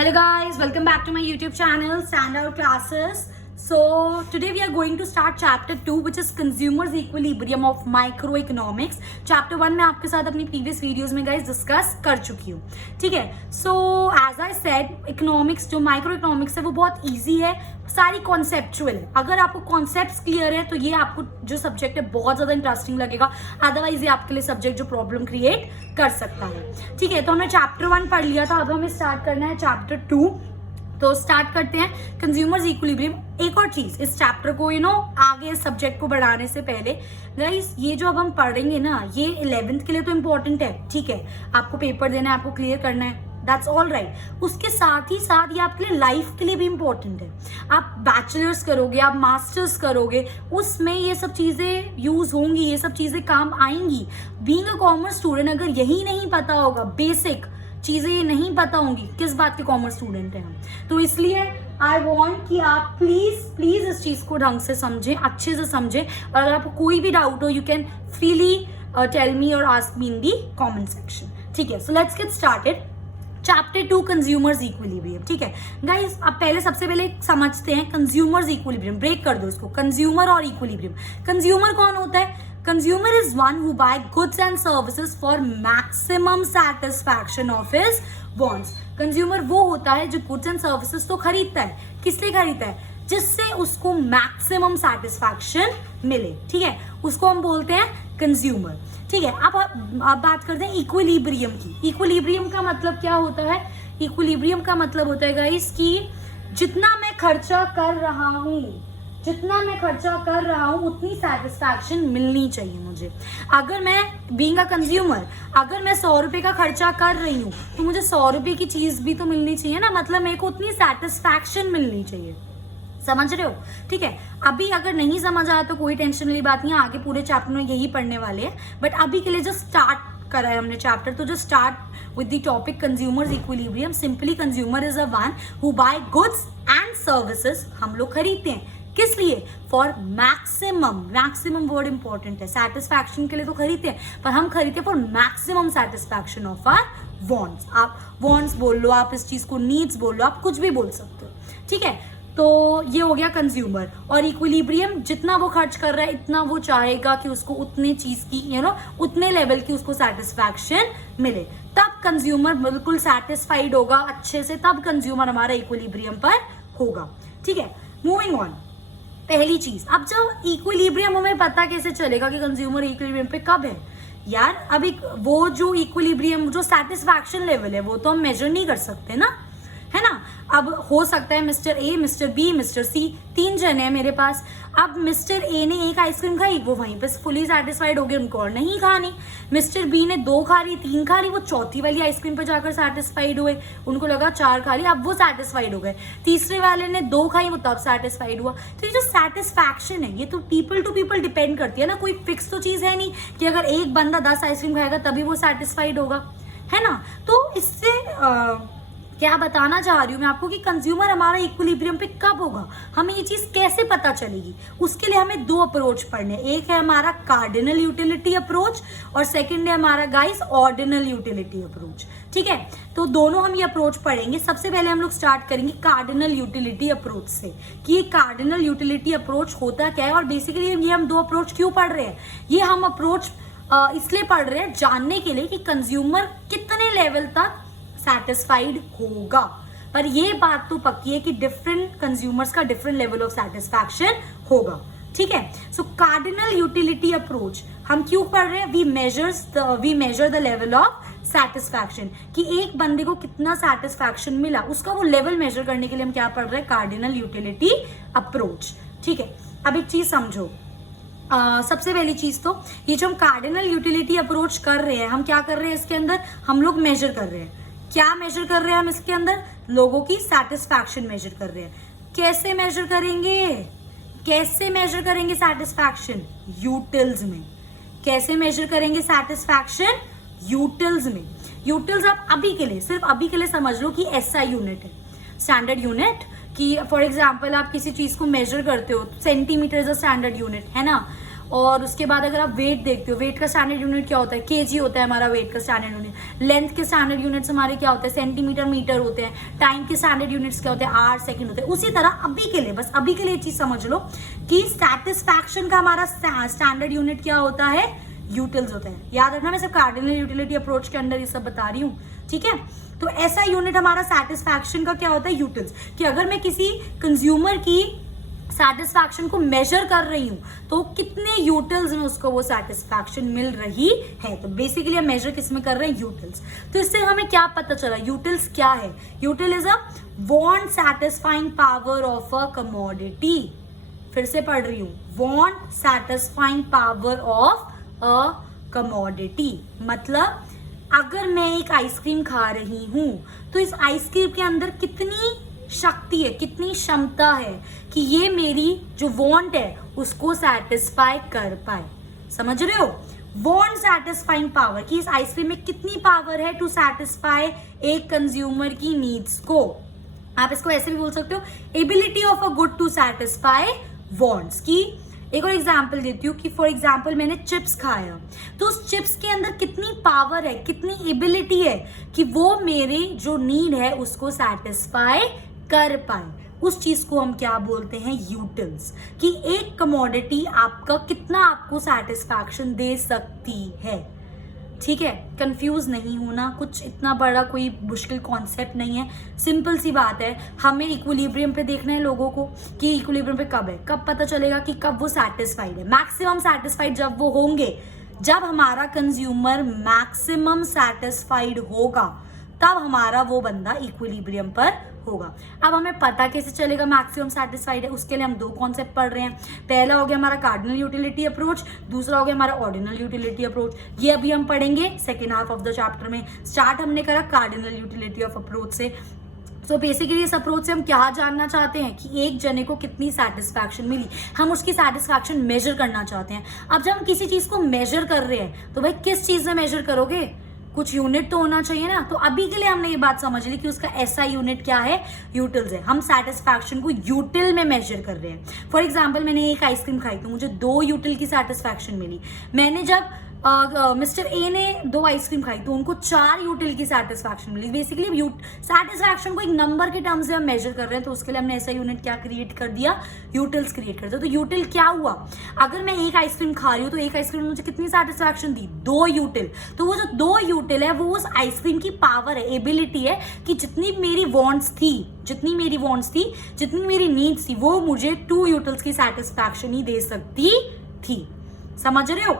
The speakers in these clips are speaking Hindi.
Hello guys, welcome back to my YouTube channel Standout Classes. So today we are going to start chapter 2 which is consumers equilibrium of microeconomics. Chapter 1 मैं आपके साथ अपनी previous videos में guys discuss कर चुकी हूँ, ठीक है. So as I said, economics जो microeconomics है वो बहुत easy है, सारी conceptual है. अगर आपको concepts clear है तो ये आपको जो subject है बहुत ज़्यादा interesting लगेगा. Otherwise ये आपके लिए subject जो problem create कर सकता है, ठीक है. तो हमने chapter 1 पढ़ लिया था, अब हमें start करना है chapter 2. तो स्टार्ट करते हैं कंज्यूमर्स इक्विलिब्रियम. एक और चीज इस चैप्टर को आगे सब्जेक्ट को बढ़ाने से पहले गाइस, ये जो अब हम पढ़ेंगे ना, ये 11th के लिए तो इम्पोर्टेंट है, ठीक है. आपको पेपर देना है, आपको क्लियर करना है, दैट्स ऑल राइट. उसके साथ ही साथ ये आपके लिए लाइफ के लिए भी इम्पोर्टेंट है. आप बैचलर्स करोगे, आप मास्टर्स करोगे, उसमें ये सब चीजें यूज होंगी, ये सब चीजें काम आएंगी. बीइंग अ कॉमर्स स्टूडेंट अगर यही नहीं पता होगा, बेसिक चीजें नहीं पता होंगी, किस बात के कॉमर्स स्टूडेंट हैं हम. तो इसलिए आई वांट कि आप प्लीज इस चीज को ढंग से समझें, अच्छे से समझें. और अगर आपको कोई भी डाउट हो, you can freely tell me और ask me in the comment section, ठीक है. So let's get started. Chapter 2 consumers equilibrium, ठीक है गाइस. अब पहले सबसे पहले समझते हैं कंज्यूमर्स इक्विलिब्रियम. ब्रेक कर दो इसको, कंज्यूमर और इक्विलिब्रियम. कंज्यूमर कौन होता है? Consumer is one who buy goods and services for maximum satisfaction of his wants. Consumer वो होता है जो goods and services तो खरीदता है. किस लिए खरीदता है? जिससे उसको maximum satisfaction मिले, ठीक है. उसको हम बोलते हैं consumer, ठीक है. अब बात करते हैं इक्विलिब्रियम की. इक्विलिब्रियम का मतलब क्या होता है? इक्विलिब्रियम का मतलब होता है गाइस कि जितना मैं खर्चा कर रहा हूँ उतनी सेटिस्फैक्शन मिलनी चाहिए मुझे. अगर मैं बीइंग अ कंज्यूमर, अगर मैं 100 रुपये का खर्चा कर रही हूँ तो मुझे 100 रुपये की चीज़ भी तो मिलनी चाहिए ना. मतलब मेरे को उतनी सेटिस्फैक्शन मिलनी चाहिए. समझ रहे हो? ठीक है. अभी अगर नहीं समझ आया तो कोई टेंशन वाली बात नहीं है, आगे पूरे चैप्टर में यही पढ़ने वाले हैं. बट अभी के लिए जो स्टार्ट करा है हमने चैप्टर, तो जो start with the topic consumers equilibrium. Simply consumer is a one who buy goods and services. हम लोग खरीदते हैं, किस लिए? फॉर मैक्सिमम वर्ड इंपॉर्टेंट है. सेटिस्फैक्शन के लिए तो खरीदते हैं, पर हम खरीदते हैं for maximum satisfaction of our wants. आप वांट्स बोल लो, आप इस चीज को नीड्स बोल लो, आप कुछ भी बोल सकते हो, ठीक है. तो ये हो गया कंज्यूमर. और इक्विलिब्रियम, जितना वो खर्च कर रहा है इतना वो चाहेगा कि उसको उतने चीज की उतने लेवल की उसको सेटिस्फैक्शन मिले. तब कंज्यूमर बिल्कुल सेटिस्फाइड होगा अच्छे से, तब कंज्यूमर हमारा इक्विलिब्रियम पर होगा, ठीक है. Moving on. पहली चीज, अब जब इक्विलिब्रियम हमें पता कैसे चलेगा कि कंज्यूमर इक्विलिब्रियम पे कब है यार? अभी वो जो इक्विलिब्रियम, जो सेटिस्फैक्शन लेवल है, वो तो हम मेजर नहीं कर सकते ना, है ना. अब हो सकता है mister A, mister B, mister C, 3 जने हैं मेरे पास. अब मिस्टर ए ने 1 आइसक्रीम खाई, वो वहीं पे फुली सेटिस्फाइड हो गए, उनको और नहीं खानी. मिस्टर बी ने 2 खा ली, 3 खा ली, वो चौथी वाली आइसक्रीम पे जाकर सेटिस्फाइड हुए, उनको लगा 4 खा ली, अब वो सेटिस्फाइड हो गए. तीसरे वाले ने 2 खाई, वो तब सेटिस्फाइड हुआ. तो ये जो सेटिस्फैक्शन है, ये तो पीपल टू पीपल डिपेंड करती है ना. कोई फिक्स तो चीज है नहीं कि अगर एक बंदा 10 आइसक्रीम खाएगा तभी वो सेटिस्फाइड होगा, है ना. तो इससे क्या बताना चाह रही हूँ मैं आपको कि कंज्यूमर हमारा इक्विलिब्रियम पे कब होगा, हमें ये चीज कैसे पता चलेगी. उसके लिए हमें 2 अप्रोच पढ़ने. एक है हमारा कार्डिनल यूटिलिटी अप्रोच और सेकंड है हमारा गाइस ऑर्डिनल यूटिलिटी अप्रोच, ठीक है. तो दोनों हम ये अप्रोच पढ़ेंगे. सबसे पहले हम लोग स्टार्ट करेंगे कार्डिनल यूटिलिटी अप्रोच से कि ये कार्डिनल यूटिलिटी अप्रोच होता क्या है और बेसिकली ये हम 2 अप्रोच क्यों पढ़ रहे हैं. ये हम अप्रोच इसलिए पढ़ रहे हैं जानने के लिए कि कंज्यूमर कितने लेवल तक सेटिस्फाइड होगा. पर ये बात तो पक्की है कि डिफरेंट कंज्यूमर्स का डिफरेंट लेवल ऑफ सेटिस्फैक्शन होगा, ठीक है. सो कार्डिनल यूटिलिटी अप्रोच हम क्यों पढ़ रहे हैं? We measure the level of satisfaction, कि एक बंदे को कितना सेटिस्फैक्शन मिला, उसका वो लेवल मेजर करने के लिए हम क्या पढ़ रहे हैं? कार्डिनल यूटिलिटी अप्रोच, ठीक है. अब एक चीज समझो. सबसे पहली चीज तो ये जो हम कार्डिनल यूटिलिटी अप्रोच कर रहे हैं, हम क्या कर रहे हैं इसके अंदर? हम लोग मेजर कर रहे हैं. क्या मेजर कर रहे हैं हम इसके अंदर? लोगों की सेटिस्फैक्शन मेजर कर रहे हैं. कैसे मेजर करेंगे सेटिस्फैक्शन? यूटिल्स में. कैसे मेजर करेंगे सेटिस्फैक्शन? यूटिल्स में. यूटिल्स आप अभी के लिए, सिर्फ अभी के लिए समझ लो कि SI यूनिट है, स्टैंडर्ड यूनिट. कि फॉर एग्जाम्पल आप किसी चीज को मेजर करते हो, centimetre is a standard unit, है ना. और उसके बाद अगर आप वेट देखते हो, वेट का स्टैंडर्ड यूनिट क्या होता है, केजी होता है हमारा वेट का स्टैंडर्ड यूनिट। लेंथ के स्टैंडर्ड यूनिट्स हमारे क्या होते हैं, सेंटीमीटर, मीटर होते हैं। टाइम के स्टैंडर्ड यूनिट्स क्या होते हैं, आवर, सेकंड होते हैं। उसी तरह अभी के लिए, बस अभी के लिए चीज समझ लो कि सेटिस्फैक्शन का हमारा स्टैंडर्ड यूनिट क्या होता है, यूटिल्स होता है। याद रखना, मैं सिर्फ कार्डिनल यूटिलिटी अप्रोच के अंदर ये सब बता रही हूँ, ठीक है। तो ऐसा यूनिट हमारा सेटिस्फैक्शन का क्या होता है, यूटिल्स। कि अगर मैं किसी कंज्यूमर की सेटिस्फैक्शन को मेजर कर रही हूं तो कितने यूटिल्स में उसको वो सेटिस्फैक्शन मिल रही है। तो बेसिकली हम मेजर किस में कर रहे हैं, यूटिल्स। तो इससे हमें क्या पता चला, यूटिल्स क्या है। यूटिल is a want satisfying power of a commodity. फिर से पढ़ रही हूं, want satisfying power of a commodity. मतलब अगर मैं एक आइसक्रीम खा रही हूं तो इस आइसक्रीम के अंदर कितनी शक्ति है, कितनी क्षमता है कि ये मेरी जो वांट है उसको सेटिस्फाई कर पाए। समझ रहे हो, वांट सैटिस्फाइंग पावर, कि इस आइसक्रीम में कितनी पावर है टू सेटिस्फाई एक कंज्यूमर की नीड्स को। आप इसको ऐसे भी बोल सकते हो, ability of a good to satisfy wants. की एक और एग्जाम्पल देती हूँ कि फॉर एग्जाम्पल मैंने चिप्स खाया, तो उस चिप्स के अंदर कितनी पावर है, कितनी एबिलिटी है कि वो मेरी जो नीड है उसको सेटिस्फाई कर पाए। उस चीज को हम क्या बोलते हैं, यूटिल्स। कि एक कमोडिटी आपका कितना आपको सेटिस्फैक्शन दे सकती है। ठीक है, कंफ्यूज नहीं होना, कुछ इतना बड़ा कोई मुश्किल कॉन्सेप्ट नहीं है, सिंपल सी बात है। हमें इक्विलिब्रियम पे देखना है लोगों को कि इक्विलिब्रियम पे कब है, कब पता चलेगा कि कब वो सेटिस्फाइड है। मैक्सिमम सेटिस्फाइड जब वो होंगे, जब हमारा कंज्यूमर मैक्सिमम सेटिस्फाइड होगा, तब हमारा वो बंदा इक्विलिब्रियम पर होगा। अब हमें पता कैसे चलेगा मैक्सिमम सेटिस्फाइड है, उसके लिए हम दो कॉन्सेप्ट पढ़ रहे हैं। पहला हो गया हमारा कार्डिनल यूटिलिटी अप्रोच, दूसरा हो गया हमारा ऑर्डिनल यूटिलिटी अप्रोच। ये अभी हम पढ़ेंगे second half of the chapter में। स्टार्ट हमने करा कार्डिनल यूटिलिटी ऑफ अप्रोच से। तो बेसिकली इस अप्रोच से हम क्या जानना चाहते हैं कि एक जने को कितनी सेटिस्फैक्शन मिली, हम उसकी सेटिस्फैक्शन मेजर करना चाहते हैं। अब जब हम किसी चीज को मेजर कर रहे हैं तो भाई किस चीज से मेजर करोगे, कुछ यूनिट तो होना चाहिए ना। तो अभी के लिए हमने ये बात समझ ली कि उसका ऐसा यूनिट क्या है, यूटिल्स है। हम सेटिस्फैक्शन को यूटिल में मेजर कर रहे हैं। फॉर एग्जांपल मैंने एक आइसक्रीम खाई तो मुझे 2 यूटिल की सेटिस्फैक्शन मिली। मैंने जब मिस्टर ए ने 2 आइसक्रीम खाई तो उनको 4 यूटिल की सेटिस्फैक्शन मिली। बेसिकली सेटिस्फैक्शन को एक नंबर के टर्म से हम मेजर कर रहे हैं, तो उसके लिए हमने ऐसा यूनिट क्या क्रिएट कर दिया, यूटिल्स क्रिएट कर दिया। तो यूटिल क्या हुआ, अगर मैं एक आइसक्रीम खा रही हूँ तो एक आइसक्रीम ने मुझे कितनी सेटिस्फैक्शन दी, 2 यूटिल। तो वो जो 2 यूटिल है वो उस आइसक्रीम की पावर है, एबिलिटी है कि जितनी मेरी वांट्स थी, जितनी मेरी नीड्स थी, वो मुझे 2 यूटिल्स की सेटिस्फैक्शन ही दे सकती थी। समझ रहे हो,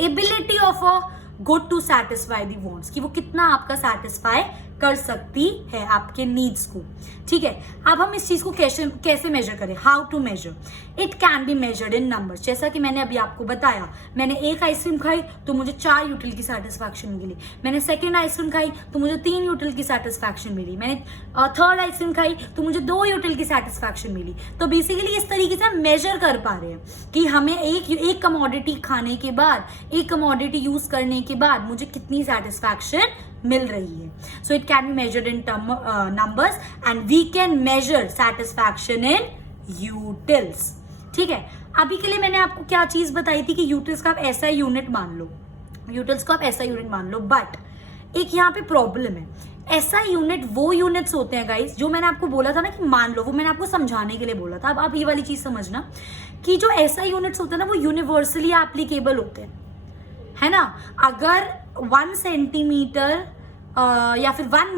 ability of a good to satisfy the wants, कि वो कितना आपका सेटिस्फाई कर सकती है आपके नीड्स को। ठीक है, अब हम इस चीज को कैसे मेजर करें, how to measure it can be measured in numbers. जैसा कि मैंने अभी आपको बताया, मैंने एक आइसक्रीम खाई तो मुझे 4 यूटिल की सेटिस्फैक्शन मिली। मैंने सेकेंड आइसक्रीम खाई तो मुझे 3 यूटिल की सेटिस्फैक्शन मिली। मैंने थर्ड आइसक्रीम खाई तो मुझे 2 यूटिल की सेटिस्फैक्शन मिली। तो बेसिकली इस तरीके से हम मेजर कर पा रहे हैं कि हमें एक कमोडिटी खाने के बाद, एक कमोडिटी यूज करने के बाद मुझे कितनी सेटिस्फैक्शन मिल रही है। So it can be measured in numbers and we can measure satisfaction in utils। ठीक है, अभी के लिए मैंने आपको क्या चीज बताई थी कि यूटिल्स का आप ऐसा यूनिट मान लो, यूटिल्स को आप ऐसा यूनिट मान लो। बट एक यहाँ पे प्रॉब्लम है, ऐसा यूनिट वो यूनिट्स होते हैं गाइस, जो मैंने आपको बोला था ना कि मान लो, वो मैंने आपको समझाने के लिए बोला था। अब आप ये वाली चीज समझना कि जो ऐसा यूनिट्स होते हैं ना, वो यूनिवर्सली एप्लीकेबल होते हैं, है ना। अगर 1 सेंटीमीटर या फिर 1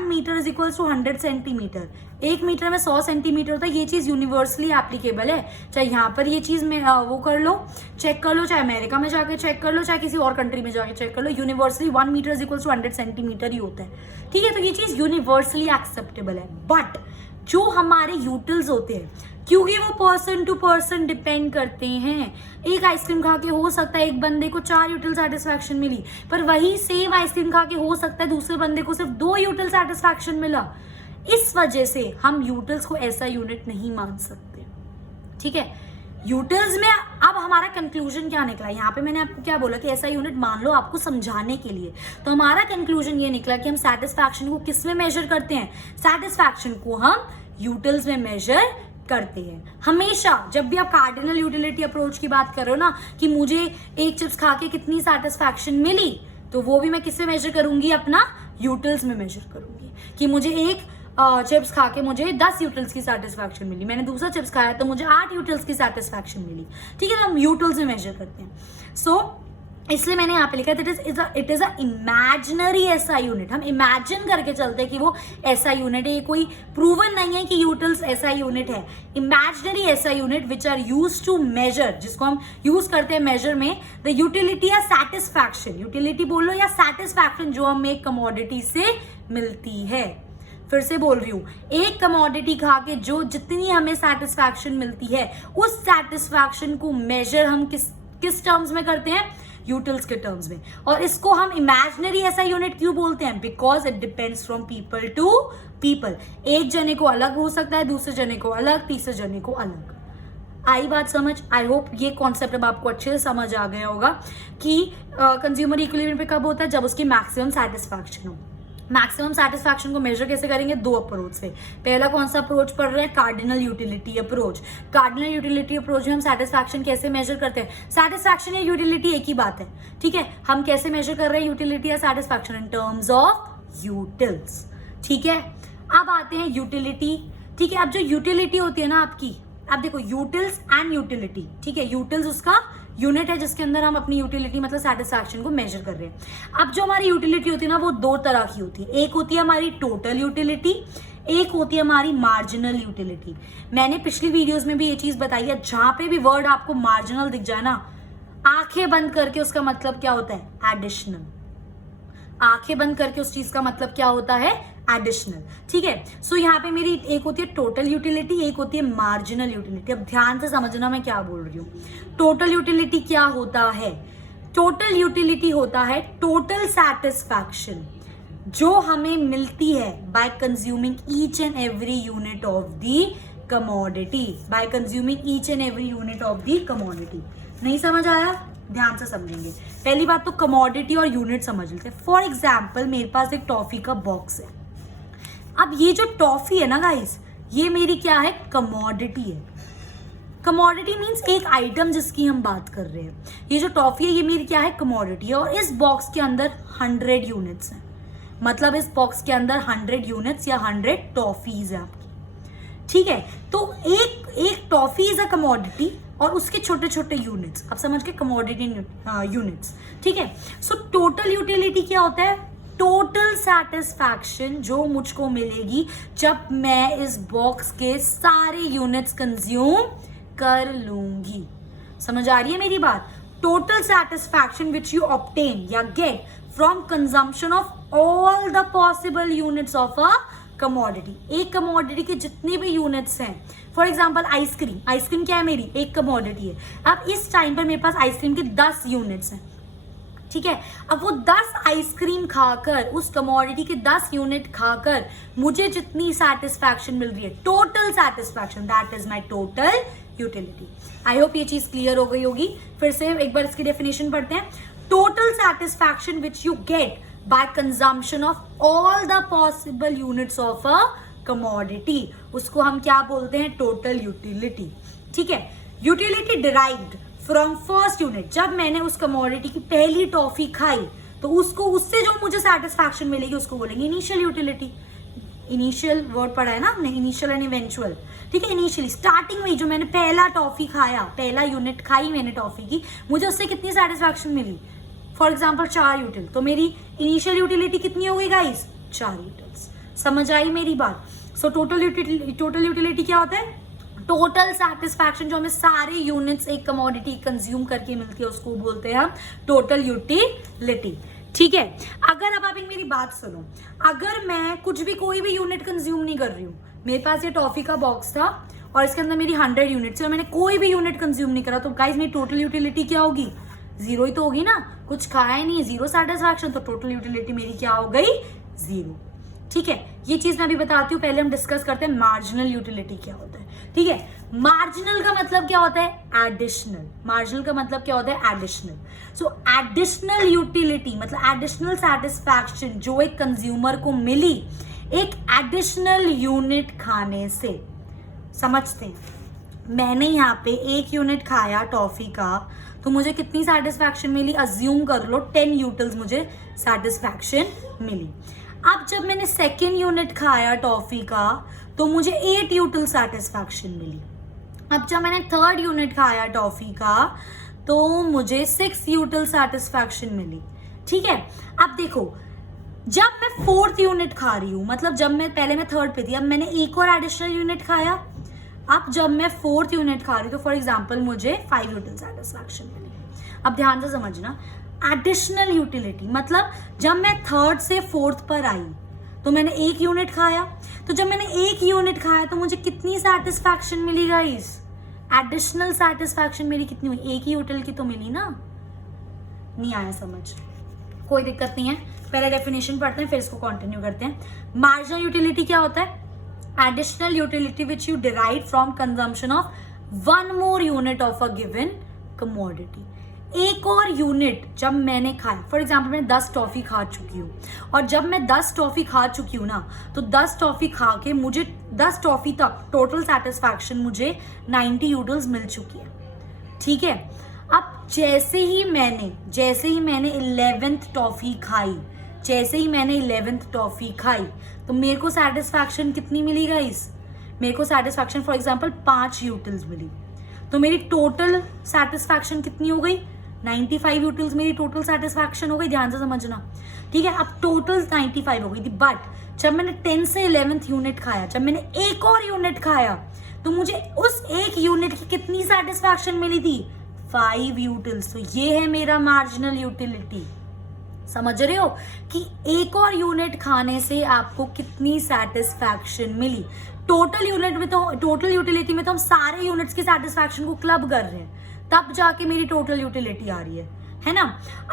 metre is equal to 100 centimetre, 1 metre में 100 सेंटीमीटर होता है, ये चीज यूनिवर्सली एप्लीकेबल है। चाहे यहाँ पर ये चीज में वो कर लो, चेक कर लो, चाहे अमेरिका में जाके चेक कर लो, चाहे किसी और कंट्री में जाके चेक कर लो, universally 1 metre is equal to 100 centimetre ही होता है। ठीक है, तो ये चीज यूनिवर्सली एक्सेप्टेबल है। बट जो हमारे यूटिल्स होते हैं, क्योंकि वो पर्सन टू पर्सन डिपेंड करते हैं, एक आइसक्रीम खा के हो सकता है एक बंदे को 4 यूटिल सेटिस्फैक्शन मिली, पर वही सेम आइसक्रीम खा के हो सकता है दूसरे बंदे को सिर्फ 2 यूटिल सेटिस्फैक्शन मिला। इस वजह से हम यूटिल्स को ऐसा यूनिट नहीं मान सकते। ठीक है, यूटिल्स में अब हमारा कंक्लूजन क्या निकला, यहाँ पे मैंने आपको क्या बोला कि ऐसा यूनिट मान लो आपको समझाने के लिए। तो हमारा कंक्लूजन ये निकला कि हम सेटिस्फैक्शन को किस में मेजर करते हैं, सेटिस्फैक्शन को हम यूटिल्स में मेजर करते हैं। हमेशा जब भी आप कार्डिनल यूटिलिटी अप्रोच की बात कर रहे हो ना कि मुझे एक चिप्स खा के कितनी सेटिस्फैक्शन मिली, तो वो भी मैं किससे मेजर करूंगी, अपना यूटिल्स में मेजर करूंगी कि मुझे एक चिप्स खा के मुझे 10 यूटिल्स की सेटिस्फैक्शन मिली, मैंने दूसरा चिप्स खाया तो मुझे 8 यूटिल्स की सेटिस्फैक्शन मिली। ठीक है, हम यूटिल्स में मेजर करते हैं। सो इसलिए मैंने यहाँ पे लिखा है it is a imaginary SI unit. हम इमेजिन करके चलते हैं कि वो एसआई यूनिट है, ये कोई प्रूवन नहीं है कि यूटिल्स एसआई यूनिट है। Imaginary SI unit which are use to measure, जिसको हम यूज करते हैं मेजर में द यूटिलिटी या सेटिस्फैक्शन, यूटिलिटी बोल लो या सेटिस्फैक्शन जो हमें एक कमोडिटी से मिलती है। फिर से बोल रही हूं, एक कमोडिटी खा के जो जितनी हमें सेटिस्फैक्शन मिलती है उस सेटिस्फैक्शन को मेजर हम किस टर्म्स में करते हैं, यूटिल्स के टर्म्स में। और इसको हम इमेजिनरी ऐसा यूनिट क्यों बोलते हैं, because it depends from people to people. एक जने को अलग हो सकता है, दूसरे जने को अलग, तीसरे जने को अलग। आई बात समझ? आई होप ये कॉन्सेप्ट अब आपको अच्छे से समझ आ गया होगा कि कंज्यूमर इक्विलिब्रियम पे कब होता है, जब उसकी मैक्सिमम सेटिस्फैक्शन हो। मैक्सिमम सेटिस्फैक्शन को मेजर कैसे करेंगे, दो अप्रोच से। पहला कौन सा अप्रोच पढ़ रहे हैं, cardinal utility approach. Cardinal utility approach में हम सेटिस्फैक्शन कैसे मेजर करते हैं, सेटिस्फैक्शन या यूटिलिटी एक ही बात है। ठीक है, हम कैसे मेजर कर रहे हैं यूटिलिटी या satisfaction, in terms of utils. ठीक है, अब आते हैं यूटिलिटी। ठीक है, अब जो यूटिलिटी होती है ना आपकी, अब देखो यूटिल्स एंड यूटिलिटी। ठीक है, यूटिल्स उसका यूनिट है जिसके अंदर हम अपनी यूटिलिटी मतलब सेटिस्फैक्शन को मेजर कर रहे हैं। अब जो हमारी यूटिलिटी होती है ना वो दो तरह की होती है, एक होती है हमारी टोटल यूटिलिटी, एक होती है हमारी मार्जिनल यूटिलिटी। मैंने पिछली वीडियोस में भी ये चीज बताई है, जहां पे भी वर्ड आपको मार्जिनल दिख जाए ना, आंखें बंद करके उसका मतलब क्या होता है, एडिशनल। आंखें बंद करके उस चीज का मतलब क्या होता है, एडिशनल। ठीक है, सो यहाँ पे मेरी एक होती है टोटल यूटिलिटी, एक होती है मार्जिनल यूटिलिटी। अब ध्यान से समझना मैं क्या बोल रही हूँ। टोटल यूटिलिटी क्या होता है, टोटल यूटिलिटी होता है टोटल सेटिस्फैक्शन जो हमें मिलती है bye consuming each and every unit of the commodity, bye consuming each and every unit of the commodity. नहीं समझ आया, ध्यान से समझेंगे। पहली बात तो कमोडिटी और यूनिट समझ लेते हैं। फॉर एग्जाम्पल मेरे पास एक टॉफी का बॉक्स है। अब ये जो टॉफी है ना गाइस, ये मेरी क्या है, कमोडिटी है। कमोडिटी मीन्स एक आइटम जिसकी हम बात कर रहे हैं। ये जो टॉफी है ये मेरी क्या है, कमोडिटी है। और इस बॉक्स के अंदर 100 यूनिट्स हैं, मतलब इस बॉक्स के अंदर 100 यूनिट्स या 100 टॉफीज है आपकी। ठीक है, तो एक टॉफी इज अ कमोडिटी और उसके छोटे छोटे यूनिट्स, आप समझ के, कमोडिटी यूनिट्स। ठीक है, सो टोटल यूटिलिटी क्या होता है, टोटल सेटिस्फैक्शन जो मुझको मिलेगी जब मैं इस बॉक्स के सारे यूनिट्स कंज्यूम कर लूंगी। समझ आ रही है मेरी बात? Total satisfaction which you obtain या get from consumption of all the possible units of a commodity. एक कमोडिटी के जितने भी यूनिट्स हैं, फॉर एग्जाम्पल आइसक्रीम, आइसक्रीम क्या है मेरी, एक कमोडिटी है। अब इस टाइम पर मेरे पास आइसक्रीम के 10 यूनिट्स हैं। ठीक है, अब वो 10 आइसक्रीम खाकर, उस कमोडिटी के 10 यूनिट खाकर मुझे जितनी सेटिस्फैक्शन मिल रही है, total satisfaction, that is my total utility. I hope ये चीज क्लियर हो गई होगी। फिर से एक बार इसकी डेफिनेशन पढ़ते हैं। Total satisfaction which you get by consumption of all the possible units of a commodity, उसको हम क्या बोलते हैं, टोटल यूटिलिटी। ठीक है, utility derived from first unit. जब मैंने उस कमोडिटी की पहली टॉफी खाई तो उससे जो मुझे सेटिस्फैक्शन मिलेगी उसको बोलेंगे इनिशियल यूटिलिटी। इनिशियल वर्ड पढ़ा है ना हमने, इनिशियल एंड इवेंचुअल। ठीक है, इनिशियली स्टार्टिंग में जो मैंने पहला टॉफी खाया, पहला यूनिट खाई मैंने टॉफी की, मुझे उससे कितनी सेटिस्फैक्शन मिली, फॉर एग्जाम्पल 4 यूटिल, तो मेरी इनिशियल यूटिलिटी कितनी हो गई गाइस, 4 यूटिल्स। समझ आई मेरी बात? सो टोटल यूटिलिटी क्या होता है, टोटल सेटिस्फैक्शन जो हमें सारे यूनिट्स एक कमोडिटी कंज्यूम करके मिलती है उसको बोलते हैं हम टोटल यूटिलिटी। ठीक है, अगर अब आप एक मेरी बात सुनो, अगर मैं कुछ भी कोई भी यूनिट कंज्यूम नहीं कर रही हूँ, मेरे पास ये टॉफी का बॉक्स था और इसके अंदर मेरी 100 यूनिट्स है और मैंने कोई भी यूनिट कंज्यूम नहीं करा, तो गाइस मेरी टोटल यूटिलिटी क्या होगी, 0 ही तो होगी ना, कुछ खाया ही नहीं है, 0 सेटिस्फैक्शन, तो टोटल यूटिलिटी मेरी क्या हो गई, 0। ठीक है, ये चीज मैं अभी बताती हूँ, पहले हम डिस्कस करते हैं मार्जिनल यूटिलिटी क्या होता है। ठीक है, मार्जिनल का मतलब क्या होता है, एडिशनल। मार्जिनल का मतलब क्या होता है, एडिशनल। सो एडिशनल यूटिलिटी मतलब एडिशनल सेटिस्फैक्शन जो एक कंज्यूमर को मिली एक एडिशनल यूनिट खाने से। समझते हैं। मैंने यहाँ पे 1 यूनिट खाया टॉफी का, तो मुझे कितनी सेटिस्फैक्शन मिली? अज्यूम कर लो 10 यूटिल्स मुझे सेटिस्फैक्शन मिली। अब जब मैंने 2nd यूनिट खाया टॉफी का, तो मुझे 8 यूटिल सेटिस्फैक्शन मिली। अब जब मैंने 3rd यूनिट खाया टॉफी का, तो मुझे 6 यूटिल सेटिस्फैक्शन मिली। ठीक है, अब देखो जब मैं 4th यूनिट खा रही हूँ, मतलब जब मैं पहले मैं 3rd पे थी, अब मैंने एक और एडिशनल यूनिट खाया, अब जब मैं 4th यूनिट खा रही हूँ तो फॉर एग्जाम्पल मुझे 5 यूटिल सेटिस्फैक्शन मिली। अब ध्यान से समझना, एडिशनल यूटिलिटी मतलब जब मैं 3rd से 4th पर आई तो मैंने 1 यूनिट खाया, तो जब मैंने 1 यूनिट खाया तो मुझे कितनी सेटिस्फैक्शन मिली गाइस? एडिशनल सेटिस्फैक्शन मेरी कितनी हुई? 1 ही यूटिल की तो मिली ना। नहीं आया समझ? कोई दिक्कत नहीं है, पहले डेफिनेशन पढ़ते हैं फिर इसको कंटिन्यू करते हैं। मार्जिनल यूटिलिटी क्या होता है? Additional utility which you derive from consumption of 1 more unit of a given commodity. एक और यूनिट जब मैंने खाया, फॉर एग्जाम्पल मैं 10 टॉफी खा चुकी हूँ, और जब मैं 10 टॉफी खा चुकी हूँ ना, तो 10 टॉफी खा के मुझे 10 टॉफी तक टोटल सेटिस्फैक्शन मुझे 90 यूटिल्स मिल चुकी है। ठीक है, अब जैसे ही मैंने 11th टॉफी खाई, तो मेरे को सेटिस्फैक्शन कितनी मिली गाइस? मेरे को सेटिस्फैक्शन फॉर एग्जांपल 5 यूटिल्स मिली, तो मेरी टोटल सेटिस्फैक्शन कितनी हो गई? 95 यूटिल्स मेरी टोटल सेटिस्फैक्शन हो गई। ध्यान से समझना, ठीक है। अब टोटल 95 हो गई थी, बट जब मैंने 10 से 11th यूनिट खाया, जब मैंने एक और यूनिट खाया, तो मुझे उस एक यूनिट की कितनी सेटिस्फैक्शन मिली थी? 5 यूटिल्स। तो ये है मेरा मार्जिनल यूटिलिटी। समझ रहे हो कि एक और यूनिट खाने से आपको कितनी सेटिस्फैक्शन मिली। टोटल यूटिलिटी में तो हम सारे यूनिट्स के सेटिस्फैक्शन को क्लब कर रहे हैं, तब जाके मेरी टोटल यूटिलिटी आ रही है ना।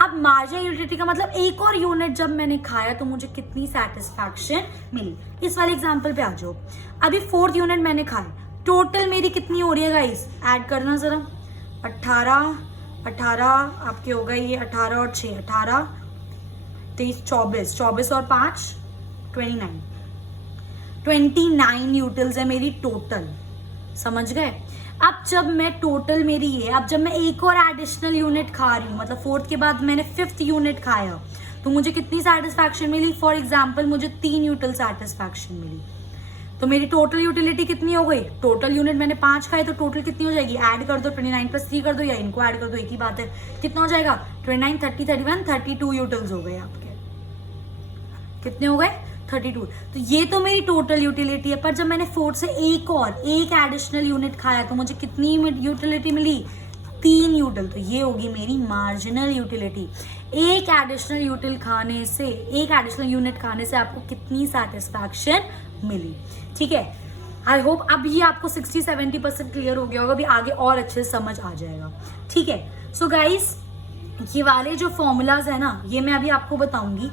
अब मार्जिनल यूटिलिटी का मतलब एक और यूनिट जब मैंने खाया तो मुझे कितनी सेटिस्फैक्शन मिली। इस वाले एग्जांपल पे आ जाओ। अभी 4th यूनिट मैंने खाया, टोटल मेरी कितनी हो रही है गाइस? ऐड करना जरा। 18 आपके हो गए, ये 18 और 6 18 23 24 और 5 29 यूटिल्स है मेरी टोटल। समझ गए? अब जब मैं टोटल मेरी ये, अब जब मैं एक और एडिशनल यूनिट खा रही हूँ, मतलब 4th के बाद मैंने 5th यूनिट खाया, तो मुझे कितनी सेटिस्फैक्शन मिली? फॉर एग्जाम्पल मुझे 3 यूटिल सेटिस्फैक्शन मिली। तो मेरी टोटल यूटिलिटी कितनी हो गई? टोटल यूनिट मैंने 5 खाए, तो टोटल कितनी हो जाएगी? ऐड कर दो, 29 + 3 कर दो, या इनको ऐड कर दो, एक ही बात है। कितना हो जाएगा? 29 30 31 32 यूटिल्स हो गए आपके। कितने हो गए? 32। तो ये तो मेरी टोटल यूटिलिटी है। पर जब मैंने 4th से एक एडिशनल यूनिट खाया, तो मुझे कितनी यूटिलिटी मिली? 3 यूटिल। तो ये होगी मेरी मार्जिनल यूटिलिटी। एक एडिशनल यूनिट खाने से आपको कितनी सेटिस्फैक्शन मिली। ठीक है, आई होप अब ये आपको 60-70% क्लियर हो गया होगा। अभी आगे और अच्छे से समझ आ जाएगा। ठीक है, सो गाइस, ये वाले जो फॉर्मूलाज है ना, ये मैं अभी आपको बताऊंगी।